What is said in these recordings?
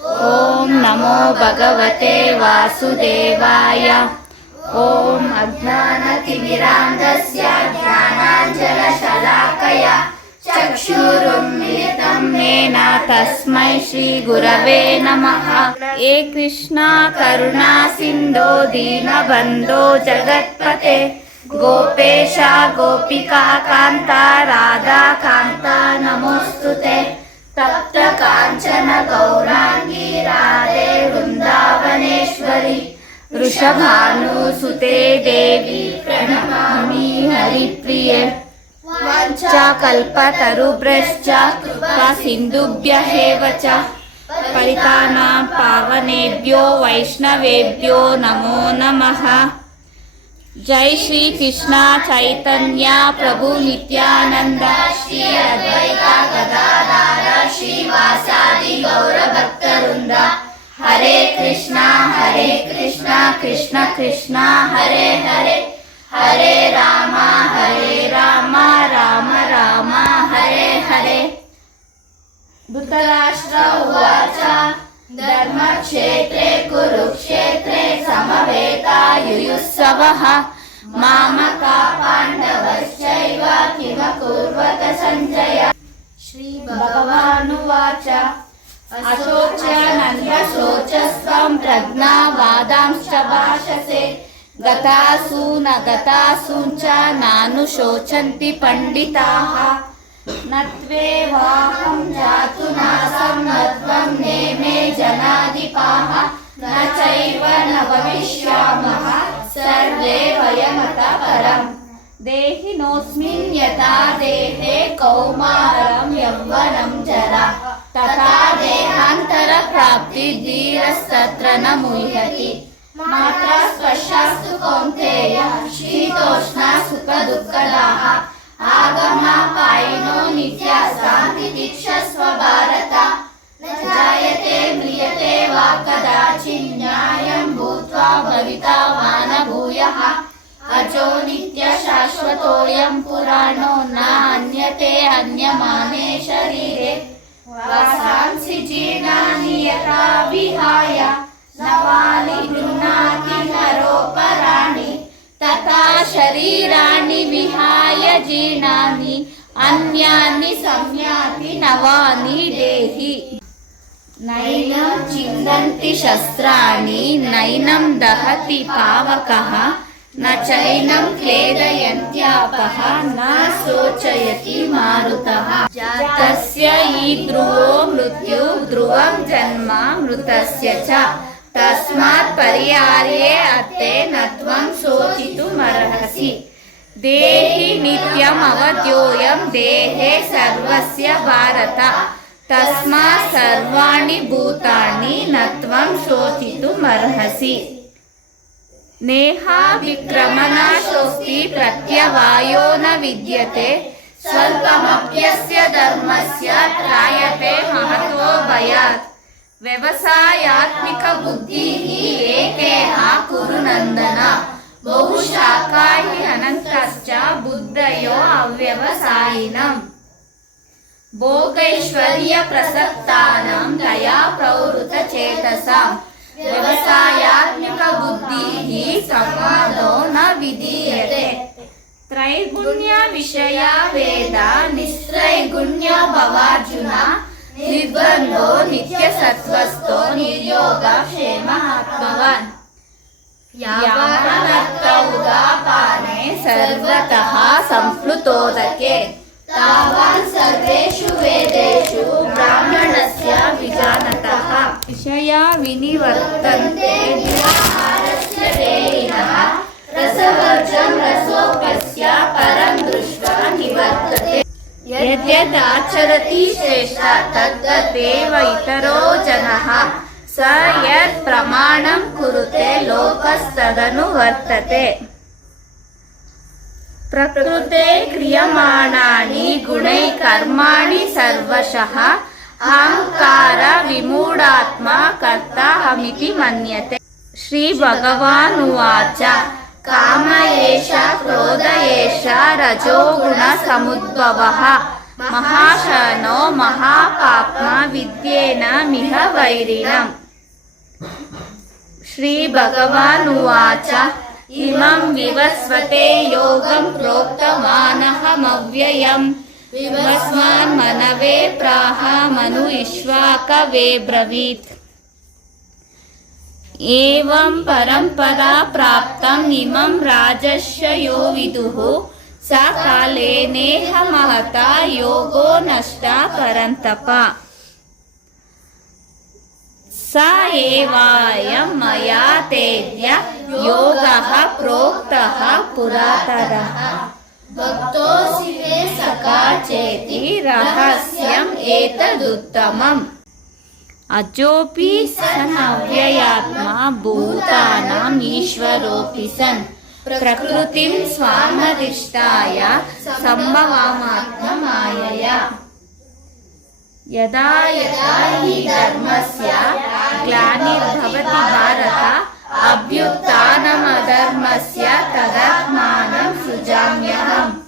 ओम नमो भगवते वासुदेवाय। ओम अज्ञानतिमिरान्धस्य ज्ञानाञ्जनशलाकया चक्षुरुन्मिलितं येन तस्मै श्रीगुरवे नमः। हे कृष्णा करुणा सिन्धो दीनबन्धो जगत्पते गोपेशा गोपिका कान्ता राधा कान्ता नमोस्तुते। तप्त कांचन गौरांगी राधे वृंदावनेश्वरी वृषभानुसुते देवी प्रणमामि हरिप्रिये। वाञ्छाकल्पतरुभ्यश्च कृपा सिन्धुभ्यः च पतितानां पावनेभ्यो वैष्णवेभ्यो नमो नमः। जय श्री कृष्णा चैतन्य प्रभु नित्यानंद श्री अद्वैता गदाधर श्रीवासादि गौरभक्तवृंद। हरे कृष्णा कृष्ण कृष्ण हरे हरे हरे राम राम राम हरे हरे। धृतराष्ट्र उवाच धर्मक्षेत्रे कुरुक्षेत्रे समवेतायुयुत्सवः मामका पाण्डवश्चैव किमकुर्वत सञ्जय। श्रीभगवानुवाच अशोचनन्यशोचस्त्वं प्रज्ञावादांश्च भाषसे गतासु न गतासु च नानुशोचन्ति पण्डिताः। न त्वेवाहं जातु नासं न त्वं नेमे जनाधिपाः न चैव न भविष्यामः सर्वे वयमतः परम्। देहिनोऽस्मिन् यथा देहे कौमारं यौवनं जरा तथा देहान्तरप्राप्तिर्धीरस्तत्र न मुह्यति। मात्रा स्पर्शास्तु कौन्तेय शीतोष्णा सुखदुःखदाः आगमापायिनो नित्यास्तां तितिक्षस्व भारत। न जायते म्रियते वा कदाचित् न्यायं भूत्वा भविता वा न भूयः। अजो नित्यशाश्वतोऽयं पुराणो न हन्यते हन्यमाने शरीरे। वासांसि जीर्णानि यथा विहाय नवानि गृह्णाति नरोपराणि तथा शरीराणि विहाय जीर्णानि अन्यानि संयाति नवानि देहि। नैनं छिन्दन्ति शस्त्राणि नैनं दहति पावकः न चैनं क्लेदयन्त्यापः न शोचयति मारुतः। जातस्य हि ध्रुवो मृत्युः ध्रुवं जन्म मृतस्य च तस्मात् परिहार्ये अत्ते न त्वं शोचितुमर्हसि। देहि नित्यमवध्योऽयं देहे सर्वस्य भारत तस्मात् सर्वाणि भूतानि न त्वं शोचितुमर्हसि। नेहाभिक्रमनाशोऽस्ति प्रत्यवायो न विद्यते स्वल्पमप्यस्य धर्मस्य त्रायते महतो भयात्। व्यवसायात्मिक बुद्धिः एकेह कुरु नन्दन बहुशाखा हि अनन्तश्च बुद्धयो अव्यवसायिनम्। भोगैश्वर्य प्रसक्तानां दया प्रवृत चेतसां व्यवसायात्मिक बुद्धिः समादो न विधीयते। त्रैगुण्य विषया वेदा निस्त्रैगुण्यो भवार्जुन निर्बन्धो नित्यसत्त्वस्थो निर्योगक्षेमः। यावनर्थ उदापाने सर्वतः संप्लुतोदके तावान् सर्वेषु वेदेषु ब्राह्मणस्य विजानतः। विषया विनिवर्तन्ते निराहारस्य देहिनः रसवर्जं रसोपस्य परं दृष्ट्वा निवर्तते। यद्यदाचरति श्रेष्ठ तद्गतेव इतरो जनः स यत् प्रमाणं कुरुते लोकस्तदनुवर्तते। प्रकृते क्रियमाणानि गुणैः कर्माणि सर्वशः अहंकार विमूढात्मा कर्ताहमिति मन्यते। श्री भगवानुवाच काम एष क्रोध एष रजोगुण समुद्भवः महाशनो महापाप्मा विद्येन मिह वैरिणम्। श्रीभगवानुवाच इमं विवस्वते योगं प्रोक्तवानहमव्ययम् विवस्वान् मनवे प्राह मनु इक्ष्वाकवे ब्रवीत्। एवं परंपरा प्राप्तम् इमं राजस्य यो विदुः स कालेनेह महता योगो नष्टा परन्तप। स एवायं मया तेद्य योगः प्रोक्तः पुरातरः भक्तोऽसि मे सखा चेति रहस्यम् एतदुत्तमम्। अजोऽपि सन् अव्ययात्मा भूतानाम् ईश्वरोऽपि सन् प्रकृतिं स्वामधिष्ठाय सम्भवामात्ममायया। यदा यदा हि धर्मस्य ग्लानिर्भवति भारत अभ्युत्थानमधर्मस्य तदात्मानं सृजाम्यहम्।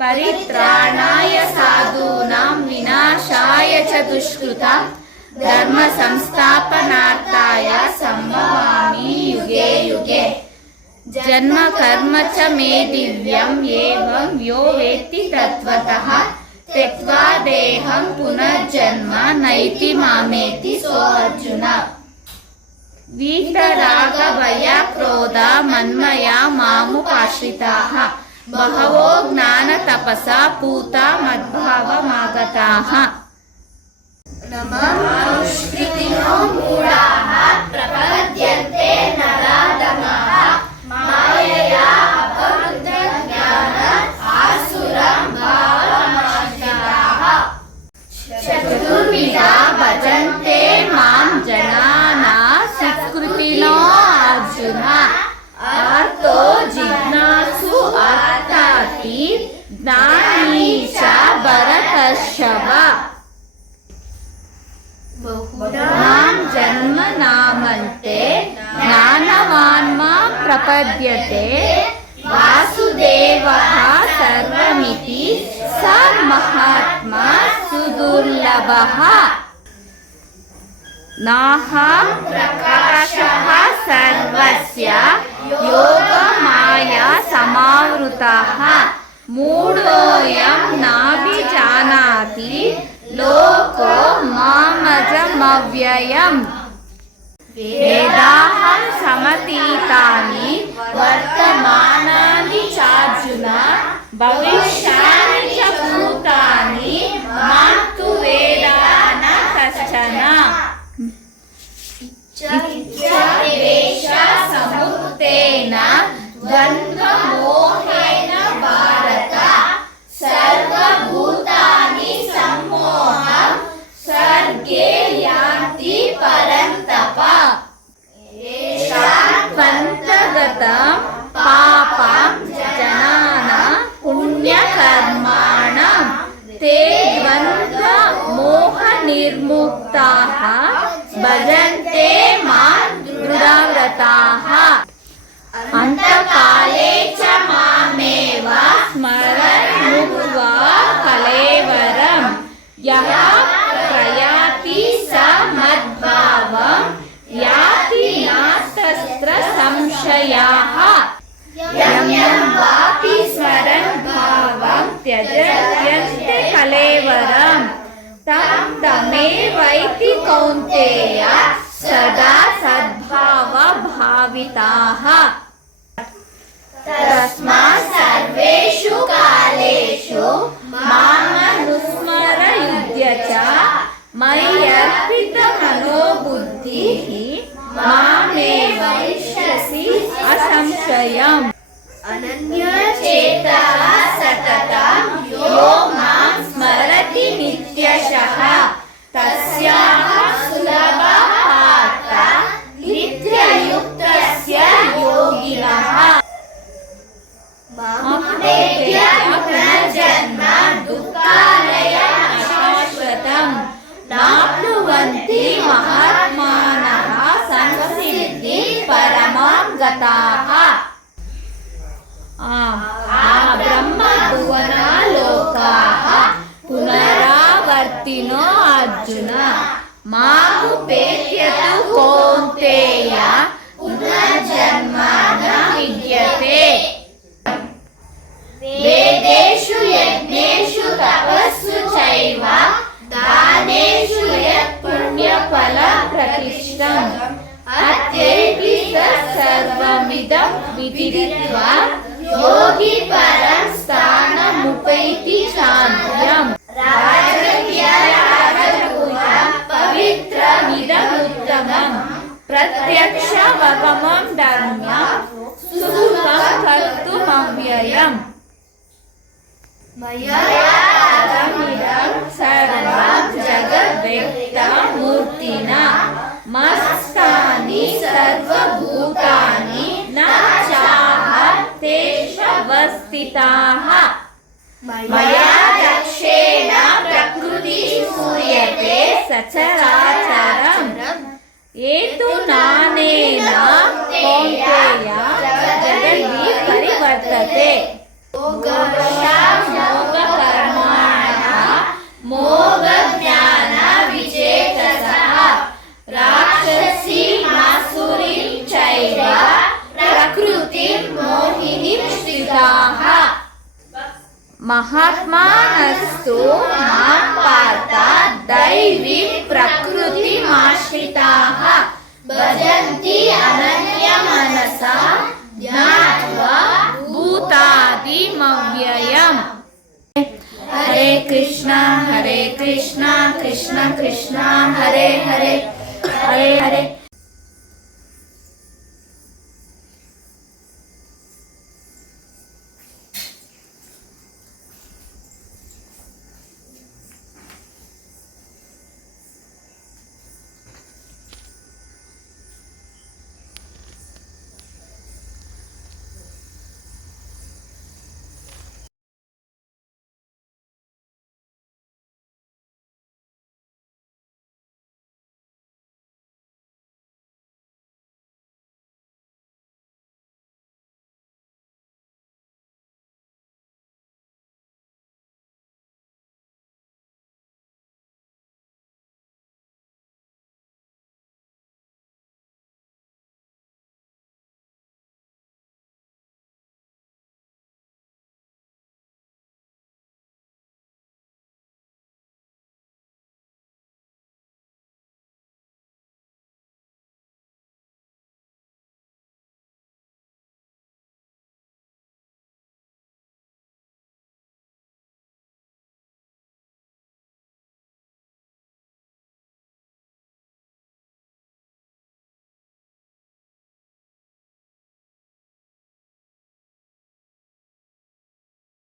परित्राणाय साधूनां विनाशाय च दुष्कृतां धर्म संस्थापनार्थाय सम्भवामि युगे युगे। जन्म कर्म च मे दिव्यम् एवं यो वेत्ति तत्त्वतः त्यक्त्वा देहं पुनर्जन्म नैति मामेति सो अर्जुन। वीतरागभय क्रोध मन्मया मामुपाश्रिताः बहवो ज्ञानतपसा पूता मद्भावमागताः। नमस्कृतिनो मूढाः प्रपद्यन्ते नराधमाः मायया अपवृत्तज्ञान आसुरं भावमाश्रिताः। चतुर्विधा भजन्ते मां जनाना सुकृतिनो अर्जुन। अर्थो जिज्ञासु अर्थाति ज्ञानी च भरतर्षभ। मां जन्म नामन्ते ज्ञानवान् मां प्रपद्यते वासुदेवः सर्वमिति स महात्मा सुदुर्लभः। नाहं प्रकाशः सर्वस्य योगमाया समावृतः मूढोऽयं नाभिजानाति लोको मामजमव्ययम्। वेदाहं समतीतानि वर्तमानानि चार्जुन भविष्यानि च भूतानि मां तु वेद न कश्चन। इच्छाद्वेषसमुत्थेन द्वन्द्वमोहेन भारत सर्वभूतानि सम्मोहं सर्गे यान्ति परन्तप। येषान्त्वन्तगतं पापं जनानां पुण्यकर्माणां ते द्वन्द्वमोहनिर्मुक्ताः भजन्ते मां दृढव्रताः। अन्तकाले च मामेव स्मरन् मुक्त्वा कलेवरम् यः प्रयाति स मद्भावं याति नास्तत्र संशयाः। यं यं वापि स्मरन् भावं त्यजत्यन्ते कलेवरं तं तमेवैति कौन्तेय सदा सद्भावभाविताः। तस्मात् सर्वेषु कालेषु मामनुस्मर युध्य च मय्यर्पितमनो बुद्धिः मामेव वैष्यसि असंशयम्। अनन्यचेतः सततं यो मां स्मरति नित्यशः तस्याहं सुलभः पार्थ नित्ययुक्तस्य योगिनः। मामेत्य पुनर्जन्म दुःखालयम् अशाश्वतम् नाप्नुवन्ति महात्मानः संसिद्धि परमां गताः। ब्रह्मभुवना लोकाः पुनः योगिनो अर्जुन मामुपेत्यतु कौन्तेय पुनर्जन्म न विद्यते। वेदेषु यज्ञेषु तपस्सु चैव दानेषु यत् पुण्यफलं प्रतिष्ठम् अत्येति सर्वमिदं विदित्वा योगी परं स्थानमुपैति चान्त्यम्। राजर्षयः पवित्रमिदमुत्तमम् प्रत्यक्षमगमं धर्म्यं सुखं कर्तुमव्ययम्। मया तदमिदं सर्वं जगद्व्यक्तमूर्तिना मस्तानि सर्वभूतानि न चाहं तेष्वस्थिताः। मया दक्षेण प्रकृतिः सूयते सचराचरम् एतु नानेन कौन्तेय जगति परिवर्तते। मोगकर्माणः मोगज्ञानविचेतसः राक्षसीमासुरीं चैव प्रकृतिं मोहिनीं श्रिताः। महात्मानस्तु मां पार्थ दैवीं प्रकृतिमाश्रिताः भजन्ति अनन्यमनसा ज्ञात्वा भूतादिमव्ययम्। हरे कृष्णा कृष्ण कृष्ण हरे हरे हरे हरे